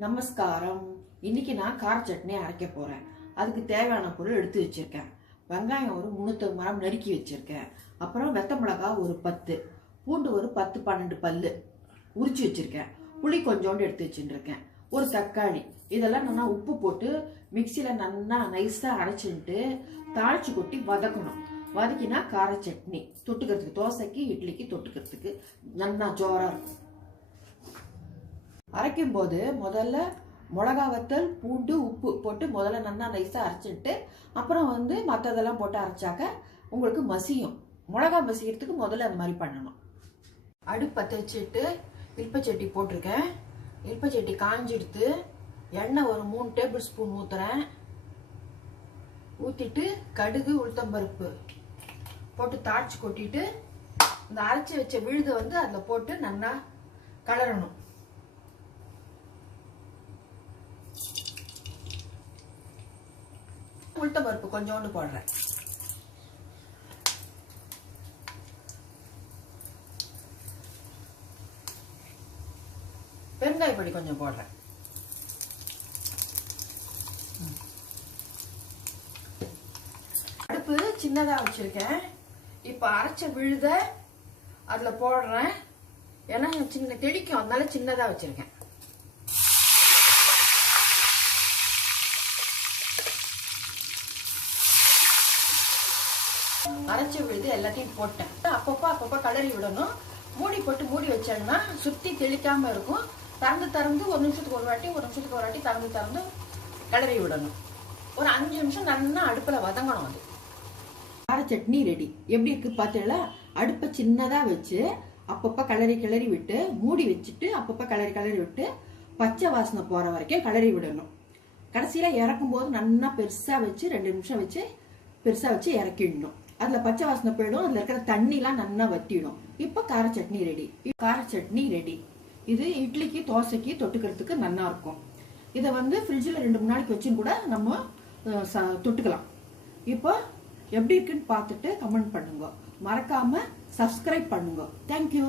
நமஸ்காரம். இன்னைக்கு நான் கார சட்னி அரைக்க போறேன். அதுக்கு தேவையான பொருள் எடுத்து வச்சிருக்கேன். வெங்காயம் ஒரு 300 கிராம் நறுக்கி வச்சிருக்கேன். அப்புறம் வெத்த மிளகாய் ஒரு 10, பூண்டு ஒரு 10-12 பல்லு உரிச்சு வச்சிருக்கேன். புளி கொஞ்சோண்டு எடுத்து வச்சுருக்கேன். ஒரு தக்காளி. இதெல்லாம் நல்லா உப்பு போட்டு மிக்சியில நல்லா நைஸா அரைச்சிட்டு தாளிச்சு கொட்டி வதக்கணும். வதக்கினா கார சட்னி தொட்டுக்கிறதுக்கு, தோசைக்கு இட்லிக்கு தொட்டுக்கிறதுக்கு நல்லா ஜோரா இருக்கும். அரைக்கும் போது முதல்ல மிளகா வத்தல், பூண்டு, உப்பு போட்டு முதல்ல நல்லா நைஸாக அரைச்சிட்டு அப்புறம் மற்றதெல்லாம் போட்டு அரைச்சாக்க உங்களுக்கு மசியும். மிளகா மசிக்கிறதுக்கு முதல்ல அந்த மாதிரி பண்ணணும். அடுப்பு பற்ற வச்சுட்டு இல்பச்சட்டி போட்டிருக்கேன். இல்பச்சட்டி காஞ்சிடுத்து எண்ணெய் ஒரு 3 டேபிள் ஸ்பூன் ஊற்றுறேன். ஊற்றிட்டு கடுகு, உளுத்தம்பருப்பு போட்டு தாளிச்சு கொட்டிட்டு இந்த அரைச்சி வச்ச விழுதை அதில் போட்டு நல்லா கலரணும். உளுத்தம்பருப்பு கொஞ்சோண்டு போடுறேன். பெருங்காய பொடி கொஞ்சம் போடுறேன். அடுப்பு சின்னதா வச்சிருக்கேன். இப்ப அரைச்ச விழுத அதுல போடுறேன். ஏன்னா சின்ன தெளிக்கும், அதனால சின்னதா வச்சிருக்கேன். அரைச்சி விழுது எல்லாத்தையும் போட்டேன். அப்பப்போ கலரி விடணும். மூடி போட்டு மூடி வச்சோம்னா சுத்தி தெளிக்காம இருக்கும். திறந்து ஒரு நிமிஷத்துக்கு ஒரு வாட்டி திறந்து கலரி விடணும். ஒரு 5 நிமிஷம் நல்லா அடுப்புல வதங்கணும். அது கார சட்னி ரெடி. எப்படி இருக்கு பார்த்தீங்களா? அடுப்பை சின்னதா வச்சு அப்பப்போ கிளறி விட்டு மூடி வச்சுட்டு அப்பப்போ கிளறி விட்டு பச்சை வாசனை போற வரைக்கும் கிளறி விடணும். கடைசியில இறக்கும் போது நல்லா பெருசா வச்சு 2 நிமிஷம் வச்சு பெருசா வச்சு இறக்கிடணும். அதுல பச்சை வாசனை போயிடும். அதுல இருக்கிற தண்ணிலாம் நல்லா வத்திடும். இப்ப கார சட்னி ரெடி. இது இட்லிக்கு, தோசைக்கு தொட்டுக்கிறதுக்கு நல்லா இருக்கும். இதை ஃப்ரிட்ஜில் 2-3 நாளைக்கு வச்சுன்னு கூட நம்ம தொட்டுக்கலாம். இப்போ எப்படி இருக்குன்னு பார்த்துட்டு கமெண்ட் பண்ணுங்க. மறக்காம சப்ஸ்கிரைப் பண்ணுங்க. தேங்க்யூ.